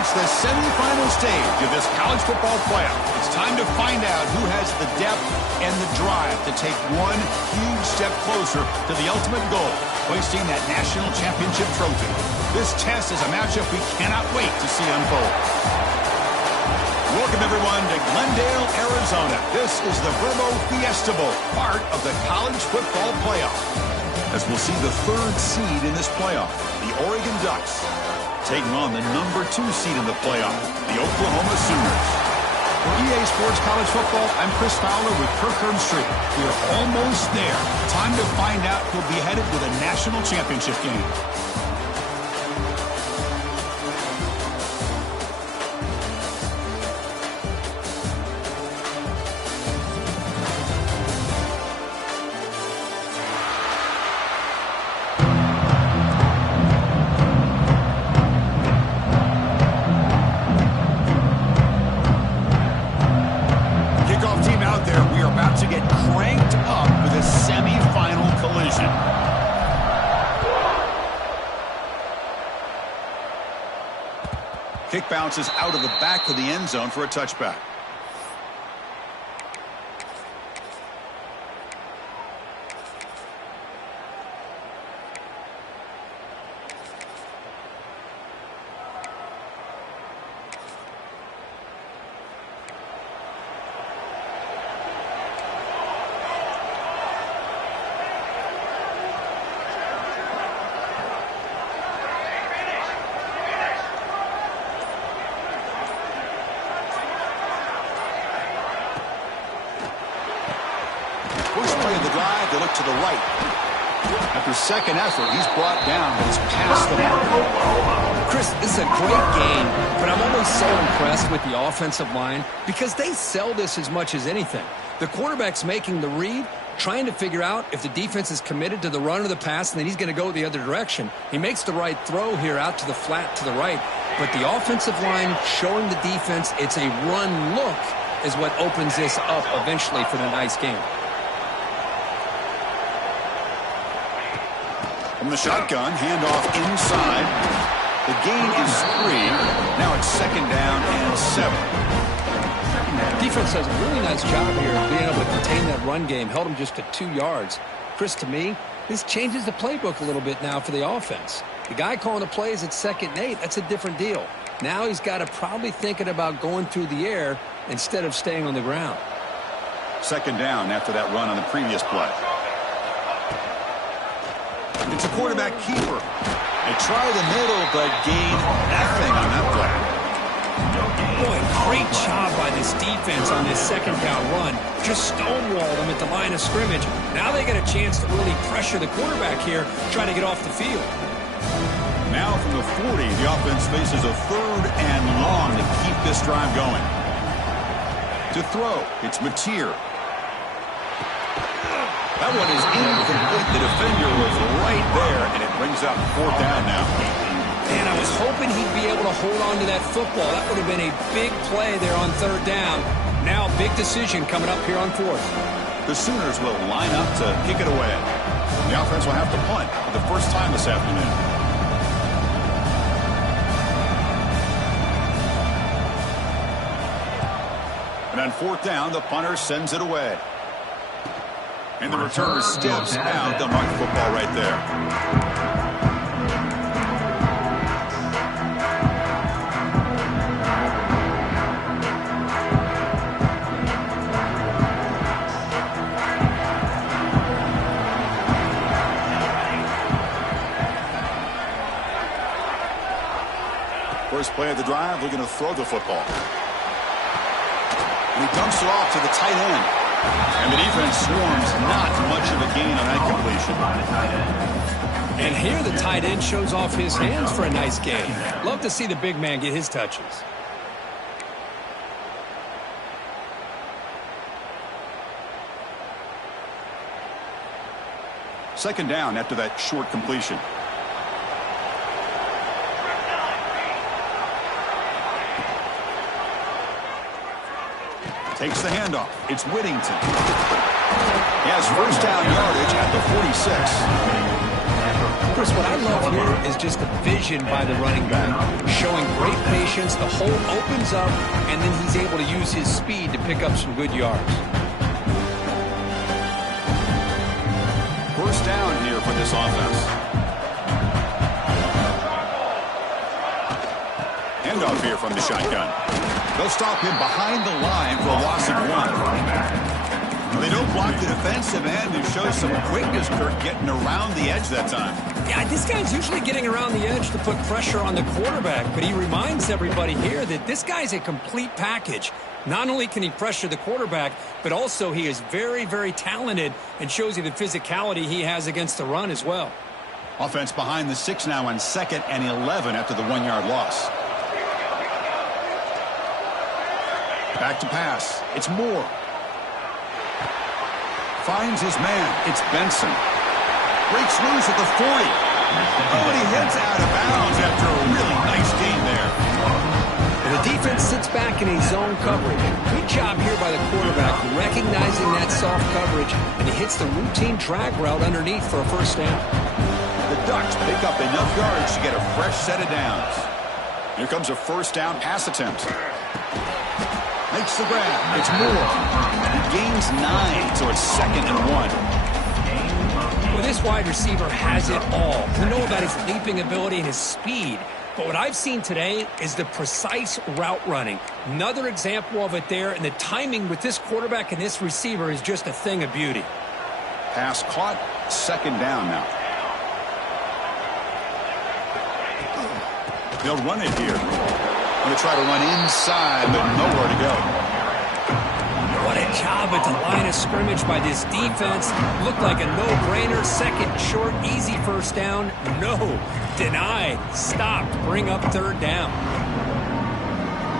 reached the semifinal stage of this college football playoff. It's time to find out who has the depth and the drive to take one huge step closer to the ultimate goal, hoisting that national championship trophy. This test is a matchup we cannot wait to see unfold. Welcome, everyone, to Glendale, Arizona. This is the Fiesta Bowl, part of the college football playoff. As we'll see the third seed in this playoff, the Oregon Ducks, taking on the number 2 seed in the playoff, the Oklahoma Sooners. For EA Sports College Football, I'm Chris Fowler with Kirk Herbstreit. We are almost there. Time to find out who'll be headed to the national championship game. Kick bounces out of the back of the end zone for a touchback. First play of the drive, they look to the right. After second effort, he's brought down, but he's past the mark. Chris, this is a great game, but I'm always so impressed with the offensive line because they sell this as much as anything. The quarterback's making the read, trying to figure out if the defense is committed to the run or the pass, and then he's going to go the other direction. He makes the right throw here out to the flat to the right, but the offensive line showing the defense it's a run look is what opens this up eventually for the nice game. From the shotgun, handoff inside. The gain is 3. Now it's second down and 7. Defense does a really nice job here of being able to contain that run game. Held him just to 2 yards. Chris, to me, this changes the playbook a little bit now for the offense. The guy calling the plays at 2nd and 8, that's a different deal. Now he's got to probably thinking about going through the air instead of staying on the ground. Second down after that run on the previous play. It's a quarterback keeper. They try the middle, but gain nothing on that play. Boy, great job by this defense on this second down run. Just stonewalled them at the line of scrimmage. Now they get a chance to really pressure the quarterback here, try to get off the field. Now from the 40, the offense faces a 3rd and long to keep this drive going. To throw, it's Mateer. That one is incomplete. The defender was right there, and it brings up 4th down now. Man, I was hoping he'd be able to hold on to that football. That would have been a big play there on 3rd down. Now a big decision coming up here on 4th. The Sooners will line up to kick it away. The offense will have to punt for the first time this afternoon. And on 4th down, the punter sends it away. And the returner steps out. They'll mark the football right there. First play of the drive, looking to throw the football. And he dumps it off to the tight end. And the defense swarms, not much of a gain on that completion. And here the tight end shows off his hands for a nice gain. Love to see the big man get his touches. Second down after that short completion. Takes the handoff. It's Whittington. He has first down yardage at the 46. Chris, what I love here is just the vision by the running back, showing great patience. The hole opens up, and then he's able to use his speed to pick up some good yards. First down here for this offense. Handoff here from the shotgun. They'll stop him behind the line for a loss of 1. They don't block the defensive end and show some quickness, Kirk, getting around the edge that time. Yeah, this guy's usually getting around the edge to put pressure on the quarterback, but he reminds everybody here that this guy's a complete package. Not only can he pressure the quarterback, but also he is very, very talented and shows you the physicality he has against the run as well. Offense behind the 6 now on 2nd and 11 after the 1-yard loss. Back to pass. It's Moore. Finds his man. It's Benson. Breaks loose at the 40. Oh, and he heads out of bounds after a really nice gain there. And the defense sits back in a zone coverage. Good job here by the quarterback, recognizing that soft coverage, and he hits the routine drag route underneath for a first down. The Ducks pick up enough yards to get a fresh set of downs. Here comes a first down pass attempt. Makes the grab. It's Moore. He gains 9, so it's 2nd and 1. Well, this wide receiver has it all. We know about his leaping ability and his speed. But what I've seen today is the precise route running. Another example of it there, and the timing with this quarterback and this receiver is just a thing of beauty. Pass caught, 2nd down now. They'll run it here. Going to try to run inside, but nowhere to go. What a job at the line of scrimmage by this defense. Looked like a no-brainer. 2nd short, easy first down. No. Denied. Stopped. Bring up 3rd down.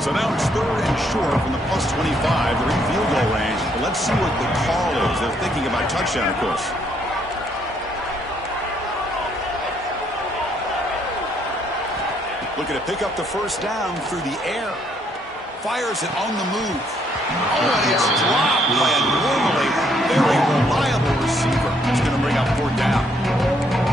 So now it's 3rd and short from the +25. They're in field goal range. But let's see what the call is. They're thinking about touchdown, of course. Looking to pick up the first down through the air. Fires it on the move. Oh, and it's dropped by a normally very reliable receiver. It's going to bring up 4th down.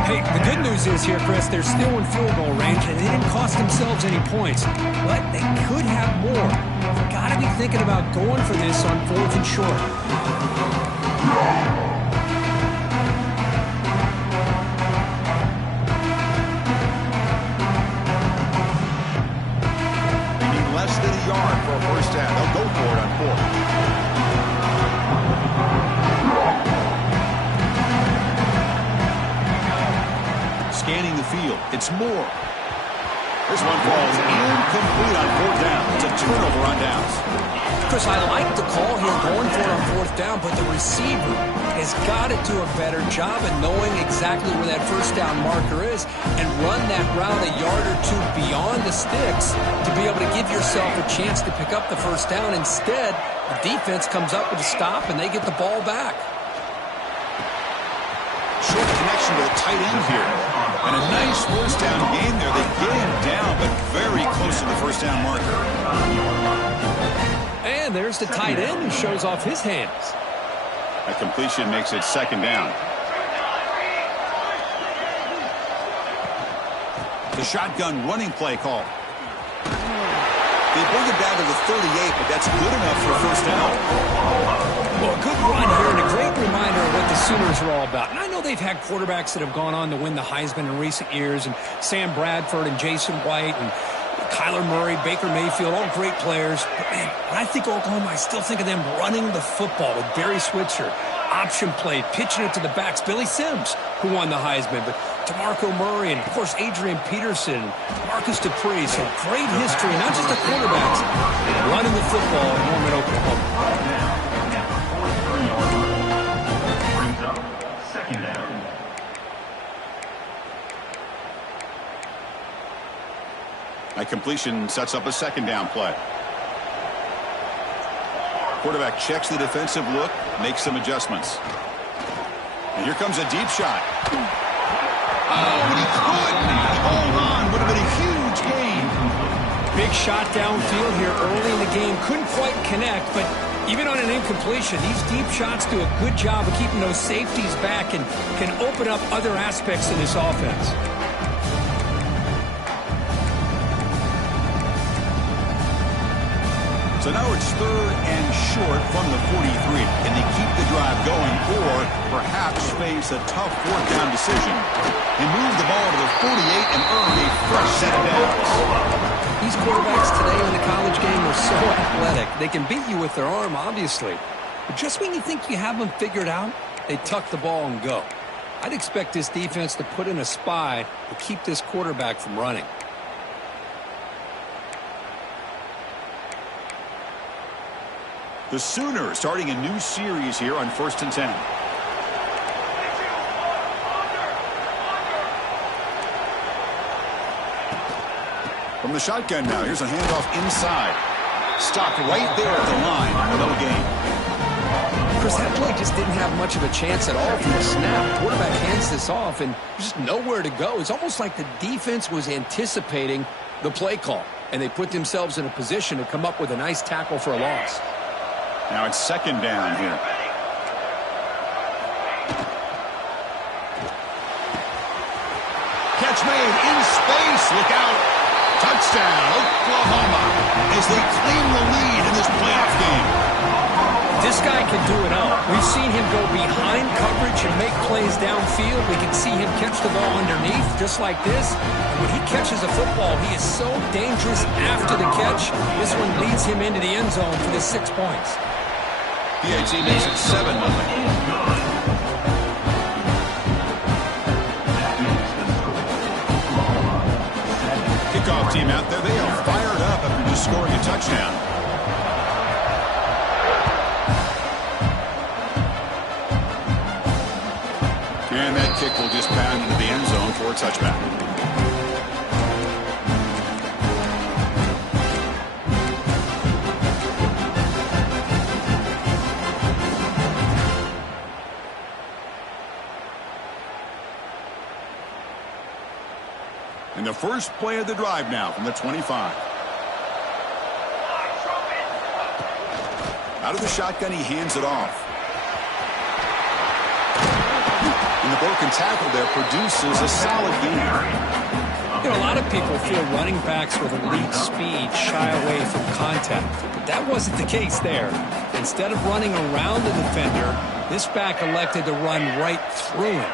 Hey, the good news is here, Chris, they're still in field goal range, and they didn't cost themselves any points. But they could have more. You've got to be thinking about going for this on 4th and short. Less than a yard for a first down. They'll go for it on 4th. Scanning the field. It's Moore. This one falls incomplete on 4th down. It's a turnover on downs. Chris, I like the call here going for it on 4th down, but the receiver has got to do a better job of knowing exactly where that first down marker is and run that route a yard or 2 beyond the sticks to be able to give yourself a chance to pick up the first down. Instead, the defense comes up with a stop and they get the ball back. Short connection to the tight end here. And a nice first down game there. They get him down, but very close to the first down marker. And there's the tight end who shows off his hands. That completion makes it 2nd down. The shotgun running play call. They bring it down to the 38, but that's good enough for a first down. Well, a good run here and a great reminder of what the Sooners are all about. And I know they've had quarterbacks that have gone on to win the Heisman in recent years, and Sam Bradford and Jason White and Kyler Murray, Baker Mayfield, all great players. But, man, when I think Oklahoma, I still think of them running the football with Barry Switzer, option play, pitching it to the backs. Billy Sims, who won the Heisman, but DeMarco Murray and, of course, Adrian Peterson, Marcus Dupree. So great history, not just the quarterbacks, running the football in Norman, Oklahoma. That completion sets up a 2nd down play. Quarterback checks the defensive look, makes some adjustments. And here comes a deep shot. Oh, and he couldn't hold on. Would have been a huge gain. Big shot downfield here early in the game. Couldn't quite connect, but Even on an incompletion, these deep shots do a good job of keeping those safeties back and can open up other aspects of this offense. So now it's 3rd and short from the 43. Can they keep the drive going or perhaps face a tough 4th down decision and move the ball to the 48 and earn a fresh set of downs? These quarterbacks today in the college game are so athletic. They can beat you with their arm, obviously. But just when you think you have them figured out, they tuck the ball and go. I'd expect this defense to put in a spy to keep this quarterback from running. The Sooners starting a new series here on 1st and 10. From the shotgun now, here's a handoff inside. Stopped right there at the line. No gain. Chris, that play just didn't have much of a chance at all from the snap. Quarterback hands this off and just nowhere to go. It's almost like the defense was anticipating the play call, and they put themselves in a position to come up with a nice tackle for a loss. Now it's 2nd down here. Catch made in space. Look out. Touchdown, Oklahoma, as they claim the lead in this playoff game. This guy can do it all. We've seen him go behind coverage and make plays downfield. We can see him catch the ball underneath just like this. And when he catches a football, he is so dangerous after the catch. This one leads him into the end zone for the 6 points. PAT makes it 7-0. Kickoff team out there, they are fired up after just scoring a touchdown. And that kick will just pound into the end zone for a touchback. And the first play of the drive now from the 25. Out of the shotgun, he hands it off. And the broken tackle there produces a solid gain. You know, a lot of people feel running backs with elite speed shy away from contact. But that wasn't the case there. Instead of running around the defender, this back elected to run right through him.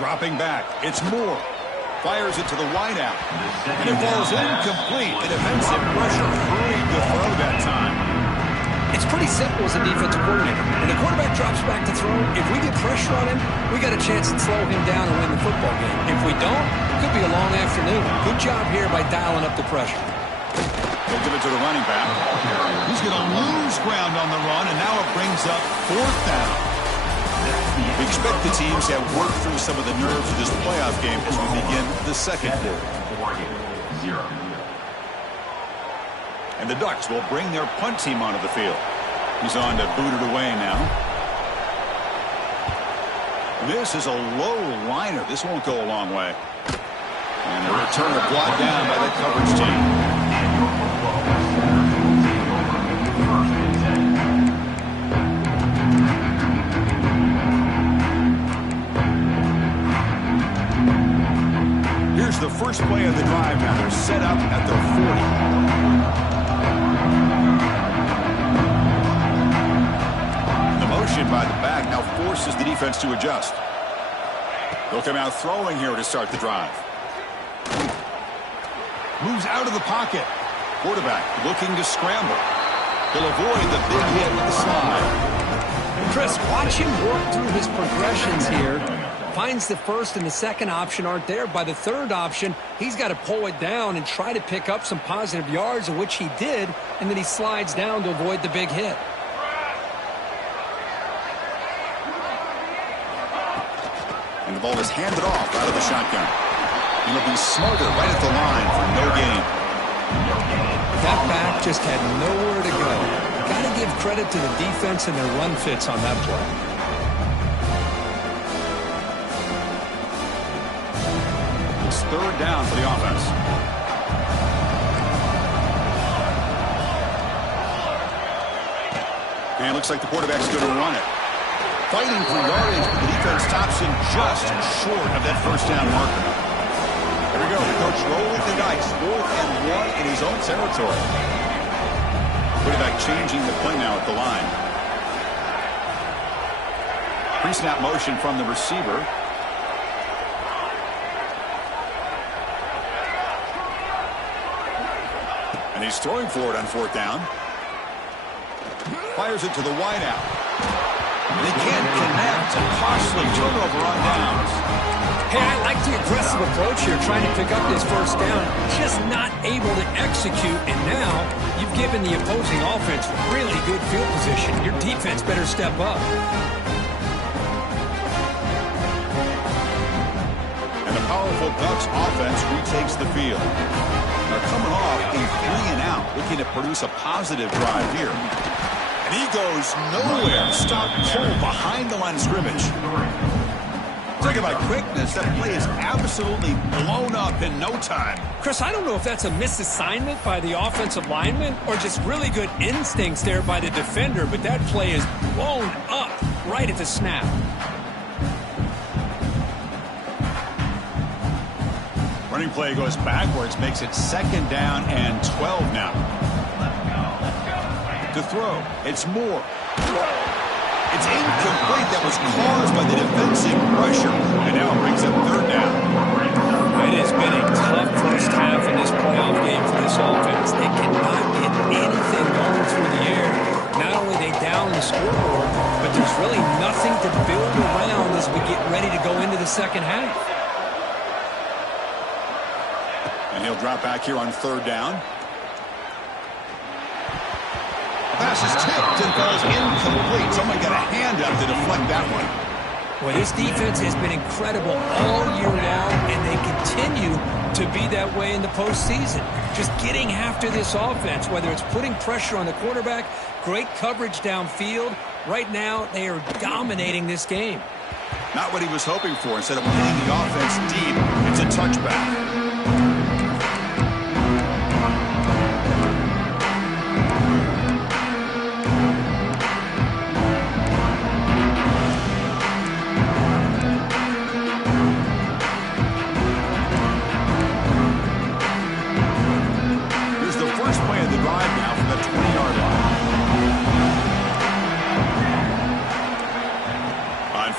Dropping back, it's Moore. Fires it to the wideout. And it falls incomplete. A defensive pressure hurried the throw that time. It's pretty simple as a defensive coordinator. When the quarterback drops back to throw, if we get pressure on him, we got a chance to slow him down and win the football game. If we don't, it could be a long afternoon. Good job here by dialing up the pressure. They'll give it to the running back. He's going to lose ground on the run, and now it brings up 4th down. We expect the teams to have worked through some of the nerves of this playoff game as we begin the second quarter. And the Ducks will bring their punt team onto the field. He's on to boot it away now. This is a low liner. This won't go a long way. And a return brought down by the coverage team. Here's the first play of the drive now. They're set up at their 40. The motion by the back now forces the defense to adjust. They'll come out throwing here to start the drive. Moves out of the pocket. Quarterback looking to scramble. He'll avoid the big hit with the slide. Chris, watch him work through his progressions here. Finds the first and the second option aren't there. By the third option, he's got to pull it down and try to pick up some positive yards, of which he did, and then he slides down to avoid the big hit. And the ball is handed off out of the shotgun. He'll be smothered right at the line for no gain. That back just had nowhere to go. Got to give credit to the defense and their run fits on that play. third down for the offense. And it looks like the quarterback's going to run it. Fighting for yardage, but the defense stops him just short of that first down marker. There we go. The coach rolling the dice. 4th and 1 in his own territory. Quarterback changing the play now at the line. Pre-snap motion from the receiver. And he's throwing for it on 4th down. Fires it to the wideout. They can't connect. A costly turnover on downs. Hey, I like the aggressive approach here, trying to pick up this first down. Just not able to execute, and now you've given the opposing offense really good field position. Your defense better step up. And the powerful Ducks offense retakes the field. Now coming off a 3-and-out, looking to produce a positive drive here. And he goes nowhere. Stop cold behind the line of scrimmage. Talk about quickness. That play is absolutely blown up in no time. Chris, I don't know if that's a misassignment by the offensive lineman or just really good instincts there by the defender, but that play is blown up right at the snap. Running play goes backwards, makes it 2nd down and 12 now. To throw, it's Moore. It's incomplete. That was caused by the defensive pressure. And now it brings up 3rd down. It has been a tough first half in this playoff game for this offense. They cannot get anything going through the air. Not only they down the scoreboard, but there's really nothing to build around as we get ready to go into the second half. And he'll drop back here on 3rd down. Pass is tipped and falls incomplete. Someone got a hand up to deflect that one. Well, this defense has been incredible all year long, and they continue to be that way in the postseason. Just getting after this offense, whether it's putting pressure on the quarterback, great coverage downfield. Right now, they are dominating this game. Not what he was hoping for. Instead of hitting the offense deep, it's a touchback.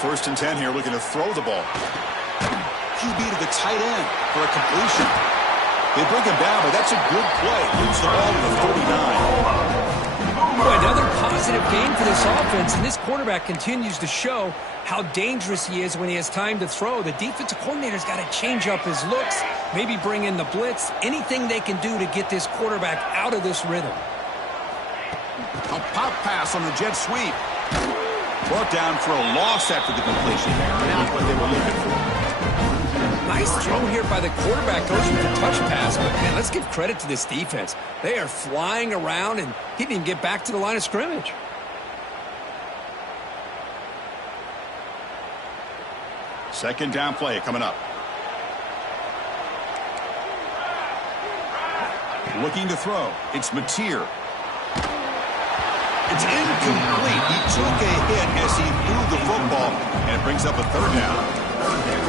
First and 10 here, looking to throw the ball. QB to the tight end for a completion. They bring him down, but that's a good play. Moves the ball to the 39. Boy, another positive game for this offense, and this quarterback continues to show how dangerous he is when he has time to throw. The defensive coordinator's got to change up his looks, maybe bring in the blitz, anything they can do to get this quarterback out of this rhythm. A pop pass on the jet sweep. Brought down for a loss after the completion. Not what they were looking for. Nice throw here by the quarterback, goes with the touch pass. But, man, let's give credit to this defense. They are flying around, and he didn't even get back to the line of scrimmage. Second down play coming up. Looking to throw. It's Mateer. It's incomplete. He took a hit as he threw the football, and it brings up a 3rd down.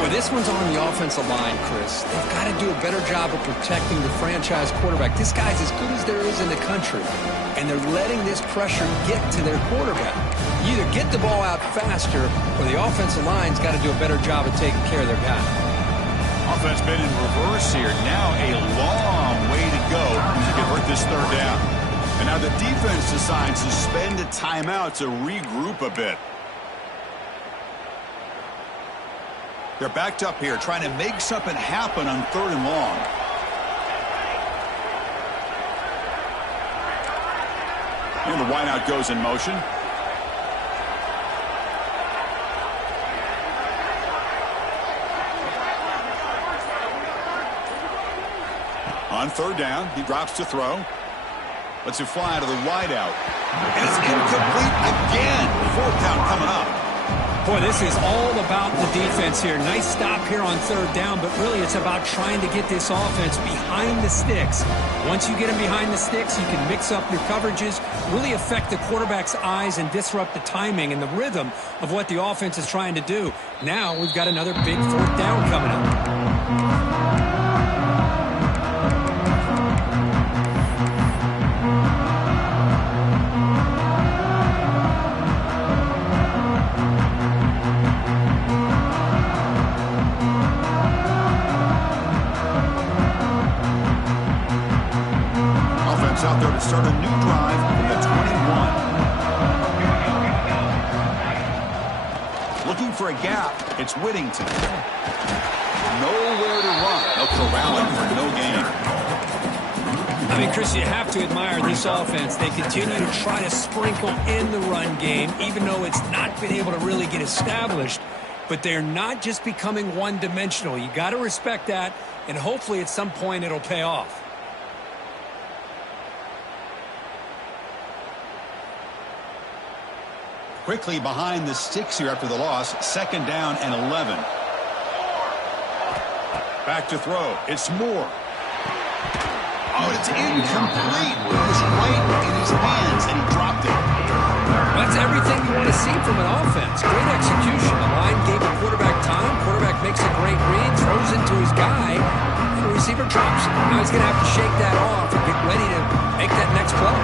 Boy, this one's on the offensive line, Chris. They've got to do a better job of protecting the franchise quarterback. This guy's as good as there is in the country, and they're letting this pressure get to their quarterback. You either get the ball out faster, or the offensive line's got to do a better job of taking care of their guy. Offense been in reverse here. Now a long way to go to convert this 3rd down. And now the defense decides to spend a timeout to regroup a bit. They're backed up here, trying to make something happen on 3rd and long. And the wideout goes in motion. On 3rd down, he drops to throw. Lets it fly to the wideout. And it's incomplete again. 4th down coming up. Boy, this is all about the defense here. Nice stop here on third down, but really it's about trying to get this offense behind the sticks. Once you get them behind the sticks, you can mix up your coverages, really affect the quarterback's eyes and disrupt the timing and the rhythm of what the offense is trying to do. Now we've got another big fourth down coming up. Out there to start a new drive from the 21. Looking for a gap. It's Whittington. Nowhere to run. They'll corral him for no gain. I mean, Chris, you have to admire this offense. They continue to try to sprinkle in the run game, even though it's not been able to really get established. But they're not just becoming one-dimensional. You got to respect that, and hopefully at some point it'll pay off. Quickly behind the sticks here after the loss. 2nd down and 11. Back to throw. It's Moore. Oh, it's incomplete. It was right in his hands, and he dropped it. That's everything you want to see from an offense. Great execution. The line gave the quarterback time. Quarterback makes a great read, throws into his guy, and the receiver drops it. Now he's going to have to shake that off and get ready to make that next play.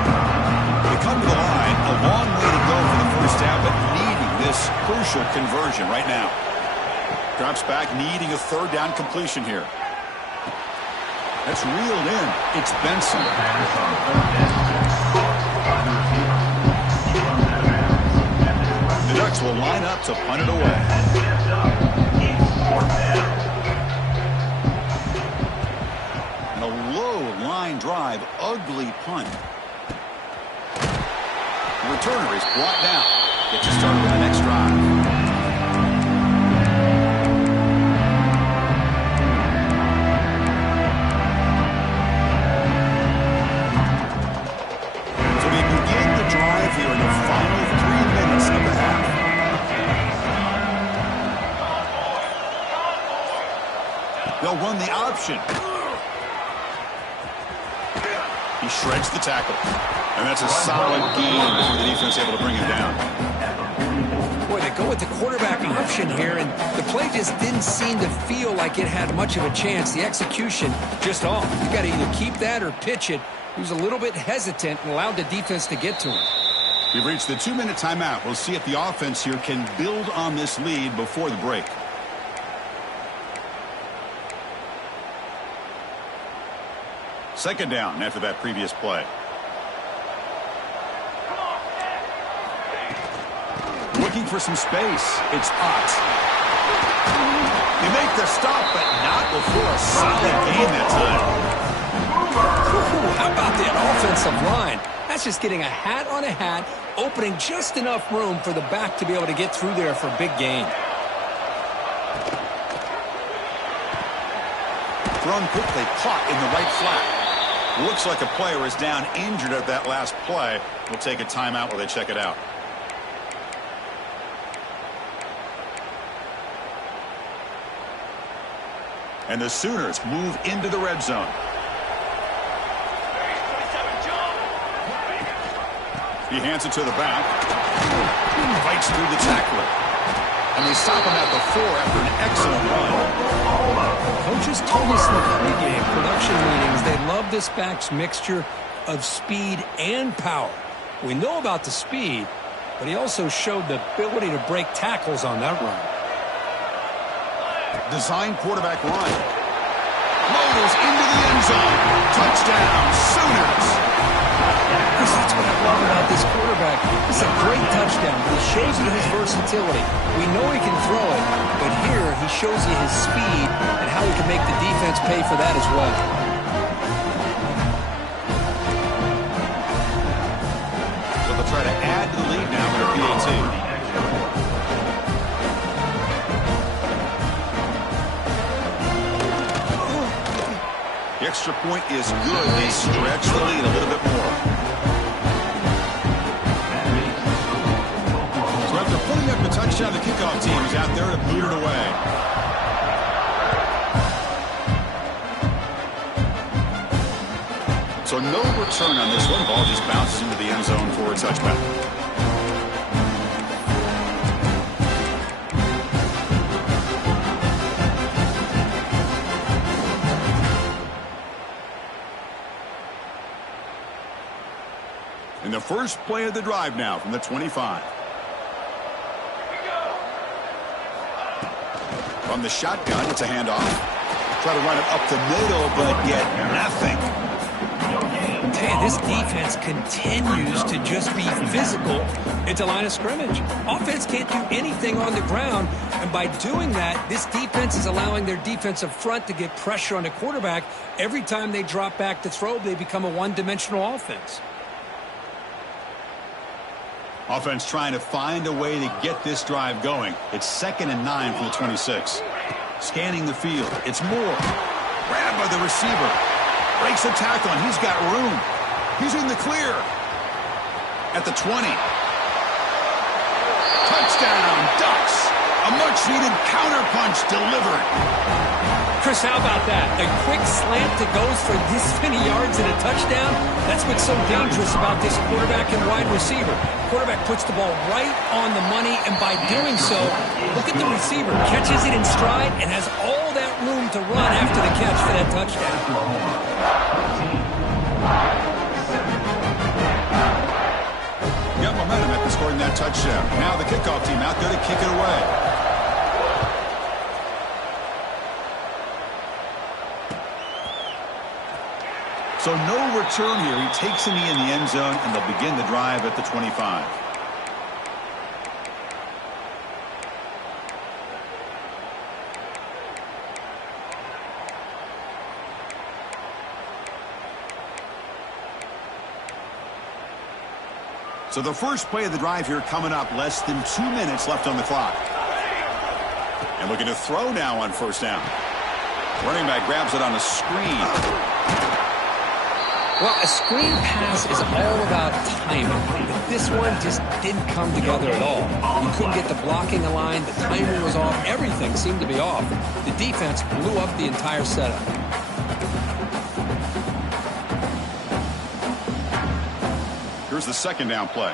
They come to the line, a long way to go for the first down, but needing this crucial conversion right now. Drops back, needing a 3rd down completion here. That's reeled in. It's Benson. The Ducks will line up to punt it away. And a low line drive, ugly punt. The returner is brought down. Gets you started with the next drive. So we begin the drive here in the final 3 minutes of the half. They'll run the option. He shreds the tackle. And that's a solid game before the defense able to bring him down. Boy, they go with the quarterback option here, and the play just didn't seem to feel like it had much of a chance. The execution just off. You got to either keep that or pitch it. He was a little bit hesitant and allowed the defense to get to him. We've reached the 2-minute timeout. We'll see if the offense here can build on this lead before the break. Second down after that previous play. Looking for some space. It's Ott. They make the stop, but not before a solid gain that time. How about that offensive line? That's just getting a hat on a hat, opening just enough room for the back to be able to get through there for a big gain. Thrown quickly, caught in the right flat. Looks like a player is down injured at that last play. We'll take a timeout while they check it out. And the Sooners move into the red zone. He hands it to the back. Fights through the tackler. And they stop him at the 4 after an excellent run. Coaches told us in the pregame production meetings they love this back's mixture of speed and power. We know about the speed, but he also showed the ability to break tackles on that run. Design quarterback run. Motors into the end zone. Touchdown, Sooners. That's what I love about this quarterback. It's a great touchdown, but it shows you his versatility. We know he can throw it, but here he shows you his speed and how he can make the defense pay for that as well. So they'll try to add to the lead now with a PAT. The extra point is good. They stretch the lead a little bit more. So after putting up the touchdown, the kickoff team is out there to boot it away. So no return on this one. Ball just bounces into the end zone for a touchback. In the first play of the drive now from the 25. From the shotgun, it's a handoff. Try to run it up the middle, but get nothing. Man, this defense continues to just be physical at the line of scrimmage. Offense can't do anything on the ground, and by doing that, this defense is allowing their defensive front to get pressure on the quarterback. Every time they drop back to throw, they become a one-dimensional offense. Offense trying to find a way to get this drive going. It's 2nd and 9 from the 26. Scanning the field. It's Moore. Grabbed by the receiver. Breaks a tackle, and he's got room. He's in the clear. At the 20. Touchdown, Ducks. A much-needed counterpunch delivered. Chris, how about that? A quick slant that goes for this many yards and a touchdown? That's what's so dangerous about this quarterback and wide receiver. Quarterback puts the ball right on the money, and by doing so, look at the receiver. Catches it in stride and has all that room to run after the catch for that touchdown. Got momentum after scoring that touchdown. Now the kickoff team out there to kick it away. So no return here. He takes a knee in the end zone, and they'll begin the drive at the 25. So the first play of the drive here coming up, less than 2 minutes left on the clock. And looking to throw now on first down. Running back grabs it on a screen. Well, a screen pass is all about timing, but this one just didn't come together at all. You couldn't get the blocking aligned, the timing was off, everything seemed to be off. The defense blew up the entire setup. Here's the second down play.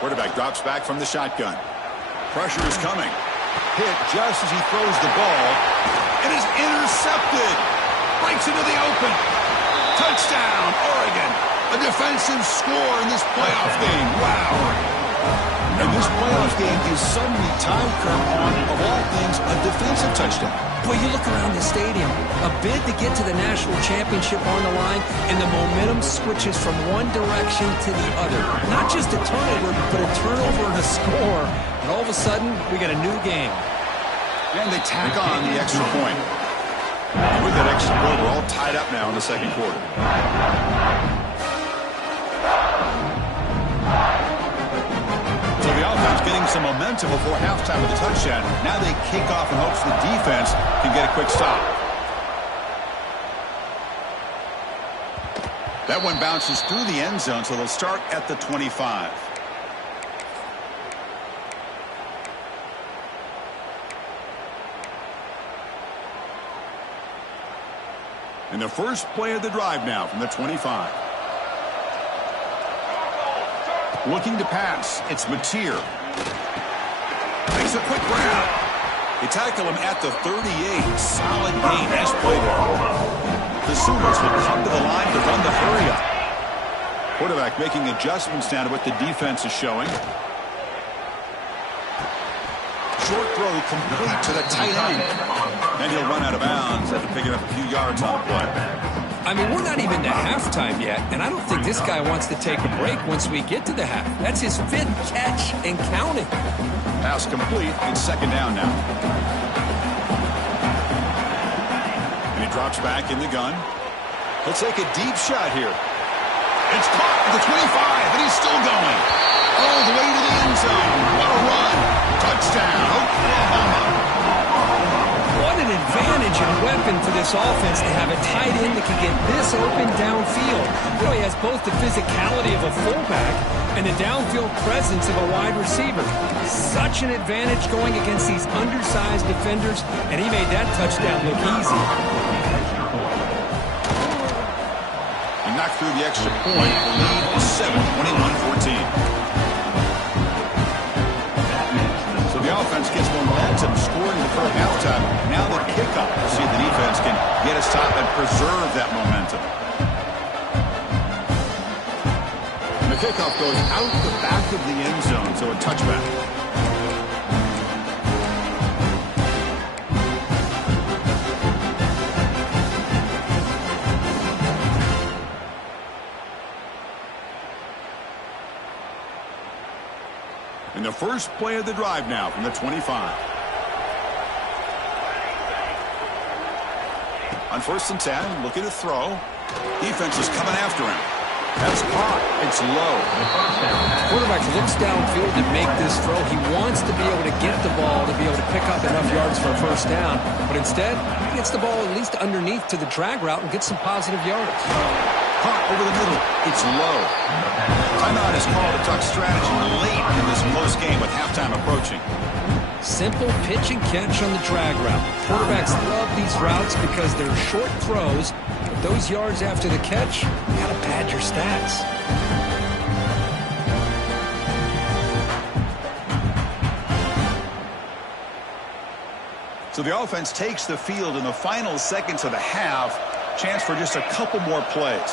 Quarterback drops back from the shotgun. Pressure is coming. Hit just as he throws the ball. It is intercepted. Breaks into the open. Touchdown, Oregon. A defensive score in this playoff game. Wow. And this playoff game is suddenly tied, Kurt, on, of all things, a defensive touchdown. Boy, you look around the stadium. A bid to get to the national championship on the line, and the momentum switches from one direction to the other. Not just a turnover, but a turnover and a score. And all of a sudden, we got a new game. And they tack on the extra point. And with that extra point, we're all tied up now in the second quarter. So the offense getting some momentum before halftime with the touchdown. Now they kick off in hopes the defense can get a quick stop. That one bounces through the end zone, so they'll start at the 25. In the first play of the drive now from the 25. Looking to pass. It's Mateer. Makes a quick grab. They tackle him at the 38. Solid gain. Nice play there. The Sooners will come to the line to run the hurry-up. Quarterback making adjustments now to what the defense is showing. Short throw complete to the tight end. And he'll run out of bounds after picking up a few yards on the play. I mean, we're not even to halftime yet, and I don't think this guy wants to take a break once we get to the half. That's his 5th catch and counting. Pass complete. It's second down now. And he drops back in the gun. He'll take a deep shot here. It's caught at the 25, and he's still going. All the way to the end zone. What a run. Touchdown, Oklahoma. What an advantage and weapon often for this offense to have a tight end that can get this open downfield. Really has both the physicality of a fullback and the downfield presence of a wide receiver. Such an advantage going against these undersized defenders, and he made that touchdown look easy. He knocked through the extra point. The lead is 7, 21-14. The offense gets momentum scoring before halftime. Now the kickoff. See if the defense can get a stop and preserve that momentum. And the kickoff goes out the back of the end zone, so a touchback. In the first play of the drive now from the 25. On 1st and 10, looking to throw. Defense is coming after him. That's caught. It's low. Quarterback looks downfield to make this throw. He wants to be able to get the ball to be able to pick up enough yards for a first down. But instead, he gets the ball at least underneath to the drag route and gets some positive yards. Caught over the middle. It's low. Timeout is called to talk strategy late in this close game with halftime approaching. Simple pitch and catch on the drag route. Quarterbacks love these routes because they're short throws. But those yards after the catch, you gotta pad your stats. So the offense takes the field in the final seconds of the half. Chance for just a couple more plays.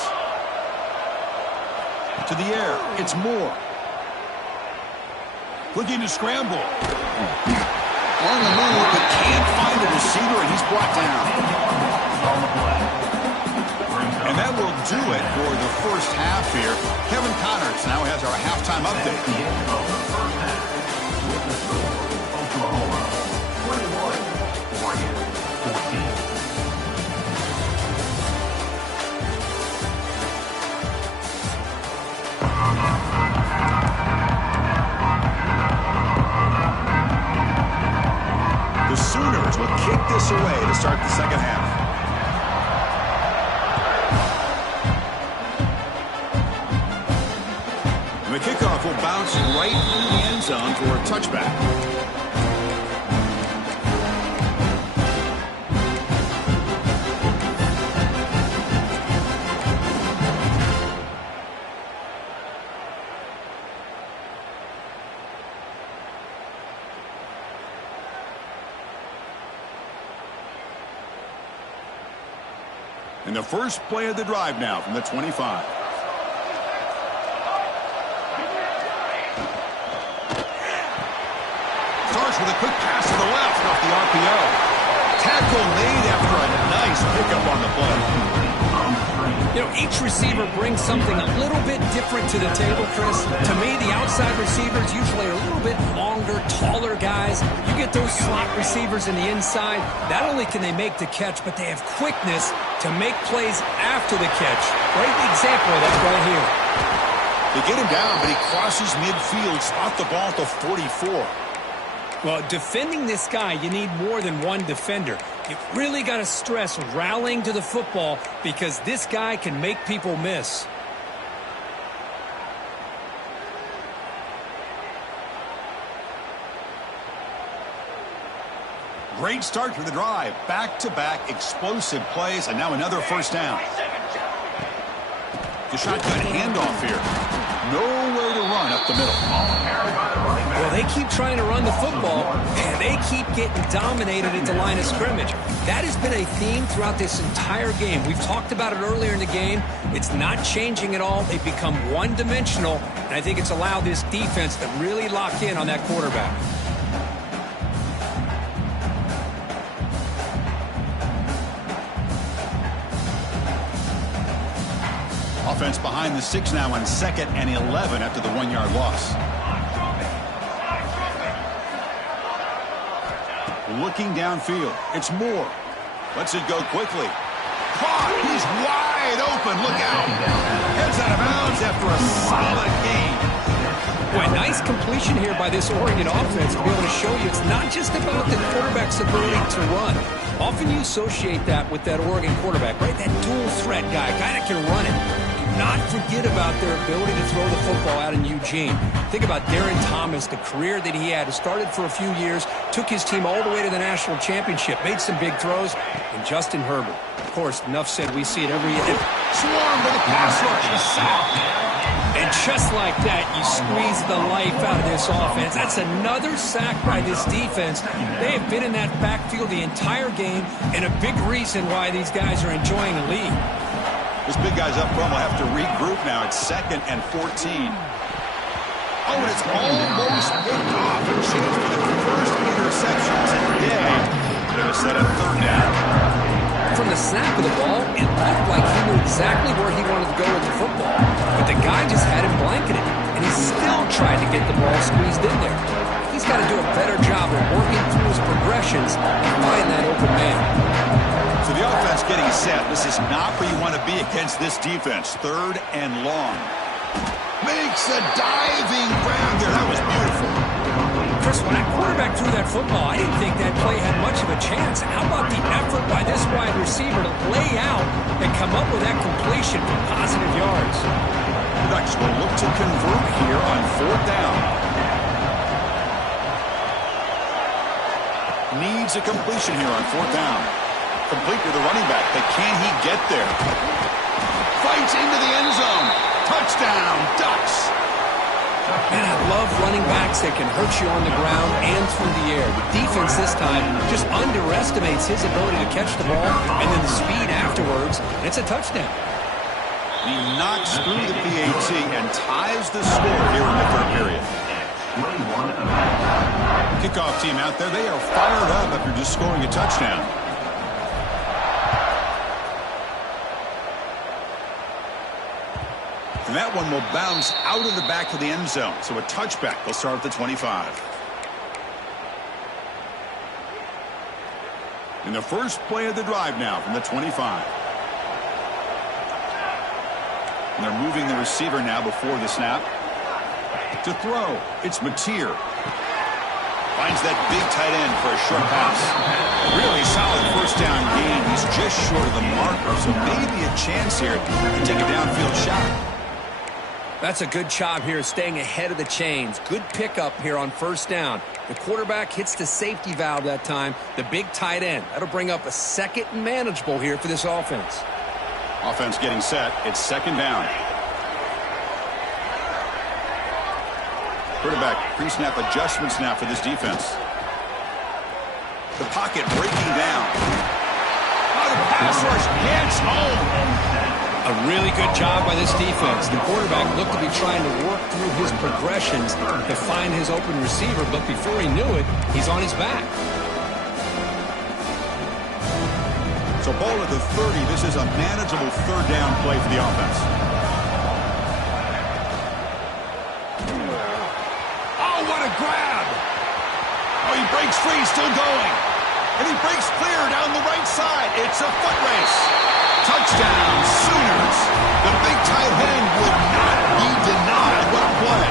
To the air, it's Moore. Looking to scramble. On the move, but can't find a receiver, and he's brought down. And that will do it for the first half here. Kevin Connors now has our halftime update. Sooners will kick this away to start the second half. And the kickoff will bounce right through the end zone for a touchback. In the first play of the drive now from the 25. Starts with a quick pass to the left off the RPO. Tackle made after a nice pickup on the play. You know, each receiver brings something a little bit different to the table, Chris. To me, the outside receivers usually are a little bit longer, taller guys. You get those slot receivers in the inside. Not only can they make the catch, but they have quickness to make plays after the catch. Great example of that right here. They get him down, but he crosses midfield, spot the ball at the 44. Well, defending this guy, you need more than one defender. You really got to stress rallying to the football because this guy can make people miss. Great start to the drive. Back-to-back explosive plays, and now another first down. The shotgun handoff here. Nowhere to run up the middle. Well, they keep trying to run the football, and they keep getting dominated at the line of scrimmage. That has been a theme throughout this entire game. We've talked about it earlier in the game. It's not changing at all. They've become one-dimensional, and I think it's allowed this defense to really lock in on that quarterback. Offense behind the 6 now on 2nd and 11 after the 1-yard loss. Looking downfield. It's Moore. Lets it go quickly. Caught. He's wide open. Look out. Heads out of bounds after a solid gain. Boy, nice completion here by this Oregon offense to be able to show you it's not just about the quarterback's ability to run. Often you associate that with that Oregon quarterback, right? That dual threat guy that can run it. Do not forget about their ability to throw the football out in Eugene. Think about Darren Thomas, the career that he had. Started for a few years, took his team all the way to the national championship, made some big throws, and Justin Herbert. Of course, enough said, we see it every year. Swarm with a pass rush, a sack. And just like that, you squeeze the life out of this offense. That's another sack by this defense. They have been in that backfield the entire game, and a big reason why these guys are enjoying the lead. This big guy's up front will have to regroup now. It's 2nd and 14. Oh, and it's almost picked off. A chance for the first interception today. They're going to set up 3rd down. From the snap of the ball, it looked like he knew exactly where he wanted to go with the football. But the guy just had him blanketed, and he still tried to get the ball squeezed in there. He's got to do a better job of working through his progressions and find that open man. So the offense getting set. This is not where you want to be against this defense. 3rd and long. Makes a diving grab there. That was beautiful. Chris, when that quarterback threw that football, I didn't think that play had much of a chance. How about the effort by this wide receiver to lay out and come up with that completion for positive yards? The Ducks will look to convert here on 4th down. Needs a completion here on 4th down. Complete to the running back, but can he get there? Fights into the end zone. Touchdown, Ducks. Man, I love running backs that can hurt you on the ground and through the air. The defense this time just underestimates his ability to catch the ball and then the speed afterwards. It's a touchdown. He knocks through the PAT and ties the score here in the 3rd period. Kickoff team out there, they are fired up after just scoring a touchdown. And that one will bounce out of the back of the end zone. So a touchback. They'll start at the 25. In the first play of the drive now from the 25. And they're moving the receiver now before the snap. To throw, it's Mateer. Finds that big tight end for a short pass. Really solid 1st down gain. He's just short of the marker, so maybe a chance here to take a downfield shot. That's a good job here, staying ahead of the chains. Good pickup here on 1st down. The quarterback hits the safety valve that time. The big tight end. That'll bring up a 2nd and manageable here for this offense. Offense getting set. It's 2nd down. Quarterback pre-snap adjustments now for this defense. The pocket breaking down. Oh, the pass rush gets home. A really good job by this defense. The quarterback looked to be trying to work through his progressions to find his open receiver, but before he knew it, he's on his back. So ball at the 30. This is a manageable 3rd down play for the offense. Oh, what a grab! Oh, he breaks free, still going. And he breaks clear down the right side. It's a foot race. Touchdown, Sooners. The big tight end would not be denied. What a play.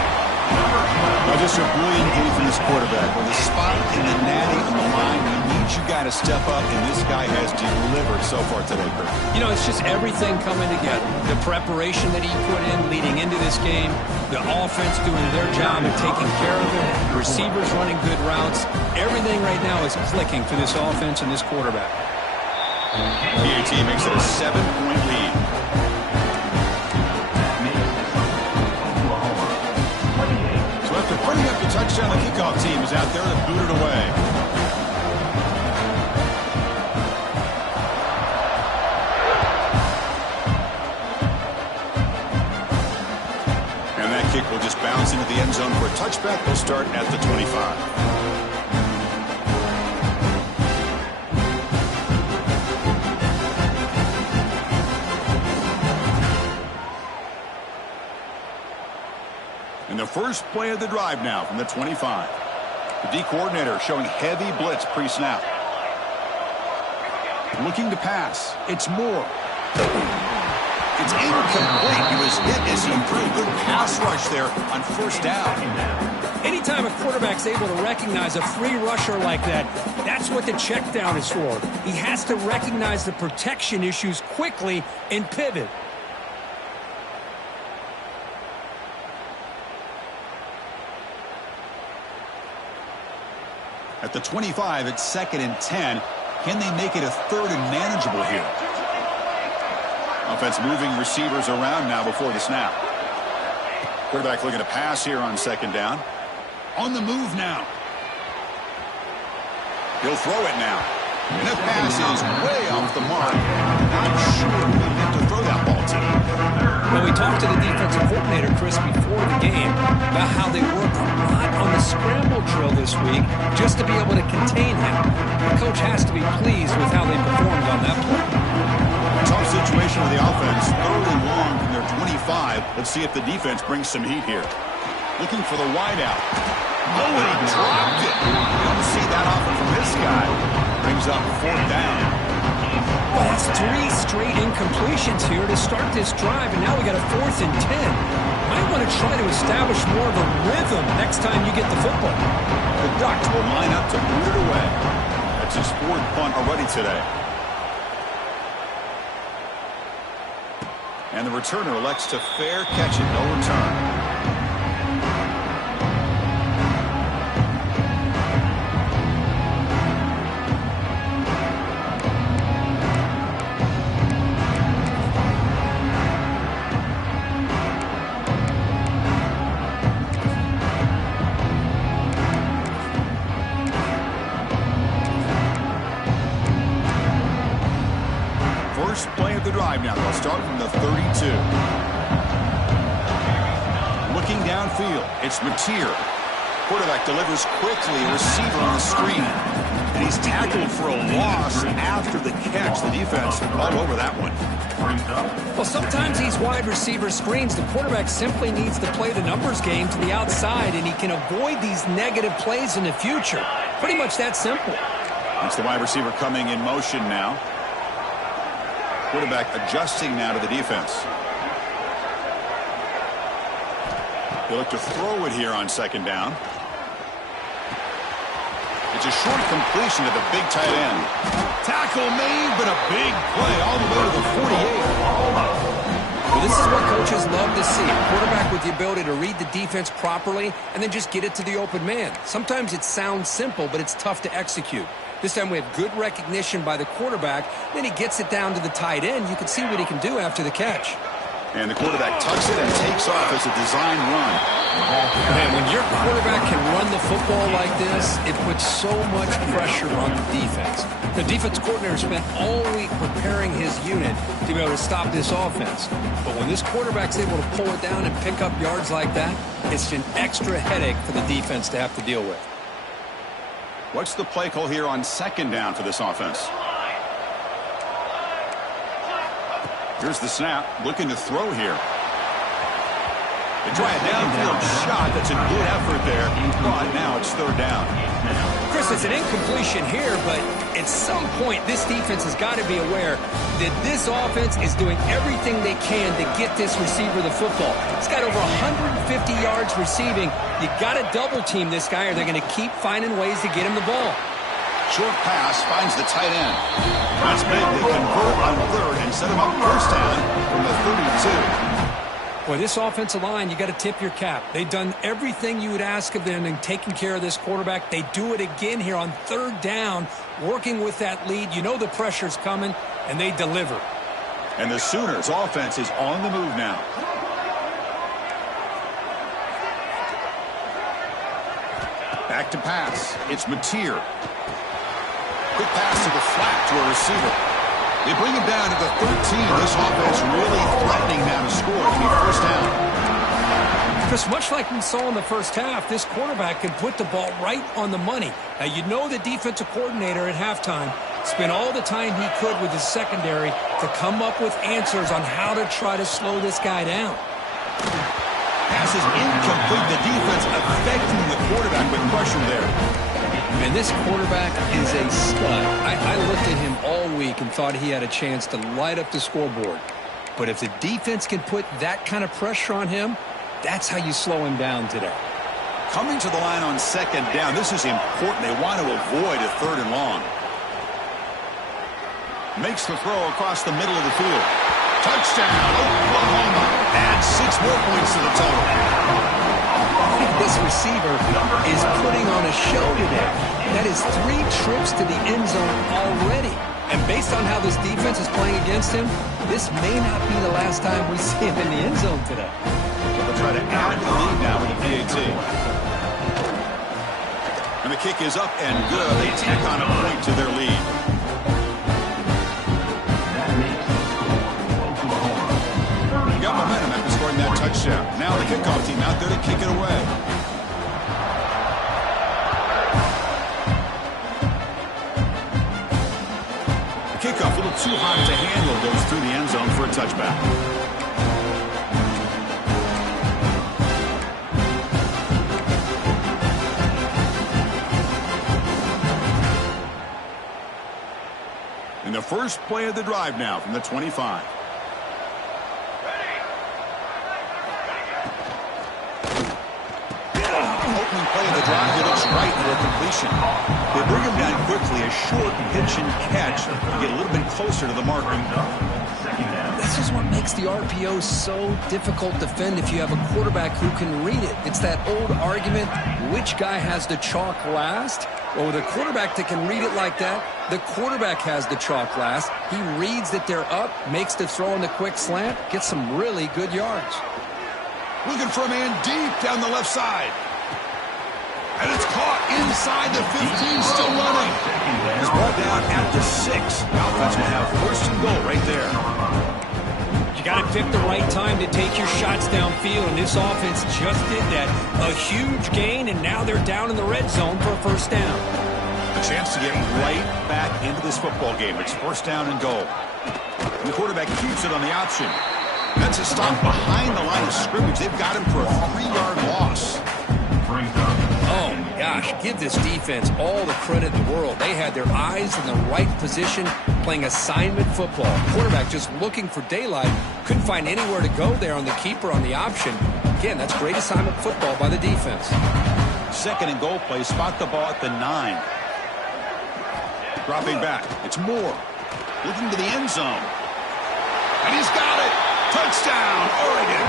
Well, just a brilliant game from this quarterback. With a spot in the natty on the line, he needs you guys to step up, and this guy has delivered so far today, Kurt. You know, it's just everything coming together. The preparation that he put in leading into this game, the offense doing their job of taking care of it, receivers running good routes. Everything right now is clicking for this offense and this quarterback. PAT makes it a 7-point lead. So after putting up the touchdown, the kickoff team is out there to boot it away. And that kick will just bounce into the end zone for a touchback. They'll start at the 25. In the first play of the drive now from the 25. The D coordinator showing heavy blitz pre-snap. Looking to pass. It's Moore. It's incomplete. He was hit as he threw a good pass rush there on first down. Anytime a quarterback's able to recognize a free rusher like that, that's what the check down is for. He has to recognize the protection issues quickly and pivot. At the 25, it's 2nd and 10. Can they make it a 3rd and manageable here? Offense moving receivers around now before the snap. Quarterback looking to pass here on 2nd down. On the move now. He'll throw it now. And the pass is way off the mark. Not sure who he meant to throw that ball to. Well, we talked to the defensive coordinator, Chris, before the game about how they worked a lot on the scramble drill this week just to be able to contain him. The coach has to be pleased with how they performed on that play. Tough situation with the offense. 3rd and long from their 25. Let's see if the defense brings some heat here. Looking for the wideout. Oh, and he dropped it. You don't see that often from this guy. Brings up 4th down. Well, that's 3 straight incompletions here to start this drive, and now we got a 4th and 10. Might want to try to establish more of a rhythm next time you get the football. The Ducks will line up to boot it away. That's his 4th punt already today. And the returner elects to fair catch it, no return. First play of the drive now. They'll start from the 32. Looking downfield, it's Mateer. Quarterback delivers quickly, receiver on the screen. And he's tackled for a loss after the catch. The defense all over that one. Well, sometimes these wide receiver screens, the quarterback simply needs to play the numbers game to the outside, and he can avoid these negative plays in the future. Pretty much that simple. It's the wide receiver coming in motion now. Quarterback adjusting now to the defense. They look to throw it here on 2nd down. It's a short completion to the big tight end. Tackle made, but a big play all the way to the 48. Well, this is what coaches love to see. A quarterback with the ability to read the defense properly and then just get it to the open man. Sometimes it sounds simple, but it's tough to execute. This time we have good recognition by the quarterback. Then he gets it down to the tight end. You can see what he can do after the catch. And the quarterback tucks it and takes off as a design run. Man, when your quarterback can run the football like this, it puts so much pressure on the defense. The defense coordinator spent all week preparing his unit to be able to stop this offense. But when this quarterback's able to pull it down and pick up yards like that, it's an extra headache for the defense to have to deal with. What's the play call here on 2nd down for this offense? Here's the snap, looking to throw here. They try a downfield shot. That's a good effort there. But now it's 3rd down. Chris, it's an incompletion here, but at some point, this defense has got to be aware that this offense is doing everything they can to get this receiver the football. He's got over 150 yards receiving. You got to double team this guy, or they're going to keep finding ways to get him the ball. Short pass finds the tight end. That's big. They convert on 3rd and set him up 1st down from the 32. Boy, this offensive line, you got to tip your cap. They've done everything you would ask of them in taking care of this quarterback. They do it again here on 3rd down, working with that lead. You know the pressure's coming, and they deliver. And the Sooners' offense is on the move now. Back to pass. It's Mateer. Quick pass to the flat to a receiver. They bring him down to the 13. This offense really threatening now to score to be 1st down. Chris, much like we saw in the first half, this quarterback can put the ball right on the money. Now, you know the defensive coordinator at halftime spent all the time he could with his secondary to come up with answers on how to try to slow this guy down. Pass is incomplete. The defense affecting the quarterback with pressure there. And this quarterback is a stud. I looked at him all week and thought he had a chance to light up the scoreboard. But if the defense can put that kind of pressure on him, that's how you slow him down today. Coming to the line on second down, this is important. They want to avoid a 3rd and long. Makes the throw across the middle of the field. Touchdown, Oklahoma. Adds 6 more points to the total. This receiver is putting on a show today. That is 3 trips to the end zone already. And based on how this defense is playing against him, this may not be the last time we see him in the end zone today. They'll try to add the lead now with the PAT. And the kick is up and good. They tack on a point to their lead. Got momentum after scoring that touchdown. Now the kickoff team out there to kick it away. The kickoff a little too hot to handle, goes through the end zone for a touchback. And the first play of the drive now from the 25. Opening play of the drive, he looks right for a completion. They bring him down quickly, a short pitch and catch to get a little bit closer to the marker. This is what makes the RPO so difficult to defend if you have a quarterback who can read it. It's that old argument, which guy has the chalk last? Well, with a quarterback that can read it like that, the quarterback has the chalk last. He reads that they're up, makes the throw in the quick slant, gets some really good yards. Looking for a man deep down the left side. And it's caught inside the 15, still running. He's brought down at the 6. The offense will have 1st and goal right there. You got to pick the right time to take your shots downfield, and this offense just did that. A huge gain, and now they're down in the red zone for a 1st down. A chance to get right back into this football game. It's 1st down and goal. And the quarterback keeps it on the option. That's a stop behind the line of scrimmage. They've got him for a 3-yard loss. Oh, gosh, give this defense all the credit in the world. They had their eyes in the right position, playing assignment football. Quarterback just looking for daylight. Couldn't find anywhere to go there on the keeper on the option. Again, that's great assignment football by the defense. 2nd and goal play. Spot the ball at the 9. Dropping back. It's Moore. Looking to the end zone. And he's got it. Touchdown, Oregon.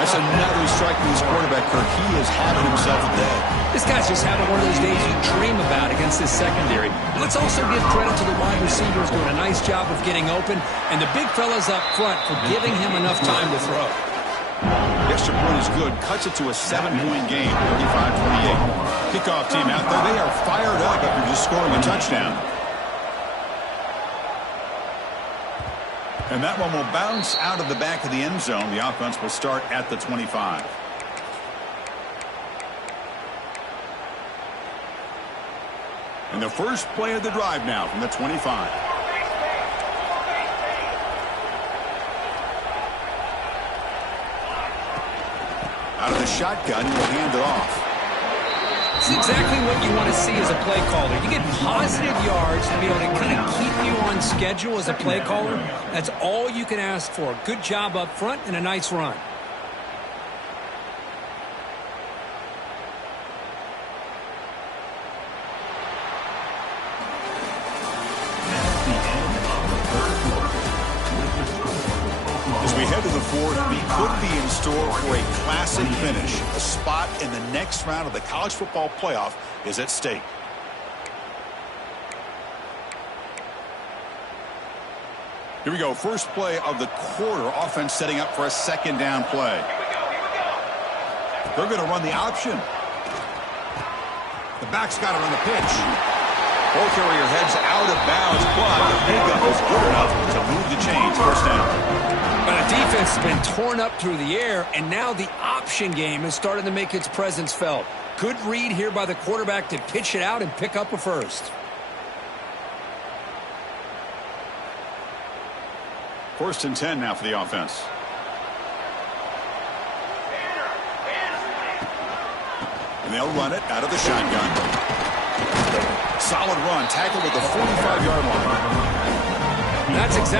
That's another strike to his quarterback, Kirk. He is having himself a day. This guy's just having one of those days you dream about against this secondary. Let's also give credit to the wide receivers doing a nice job of getting open, and the big fellas up front for giving him enough time to throw. The extra point is good. Cuts it to a 7-point game, 35-28. Kickoff team out there. They are fired up after just scoring a touchdown. And that one will bounce out of the back of the end zone. The offense will start at the 25. And the first play of the drive now from the 25. Out of the shotgun, he will hand it off. It's exactly what you want to see as a play caller. You get positive yards to be able to kind of keep you on schedule as a play caller. That's all you can ask for. Good job up front and a nice run. As we head to the 4th, we could be in store for a classic finish. A spot in the next round of the college football playoff is at stake. Here we go. First play of the quarter. Offense setting up for a 2nd down play. They're going to run the option. The back's got it on the pitch. Ball carrier heads out of bounds, but the pickup is good enough to move the chains. 1st down. But the defense has been torn up through the air, and now the option game is starting to make its presence felt. Good read here by the quarterback to pitch it out and pick up a 1st. 1st and 10 now for the offense. And they'll run it out of the shotgun. Solid run, tackled at the 45-yard line. That's exactly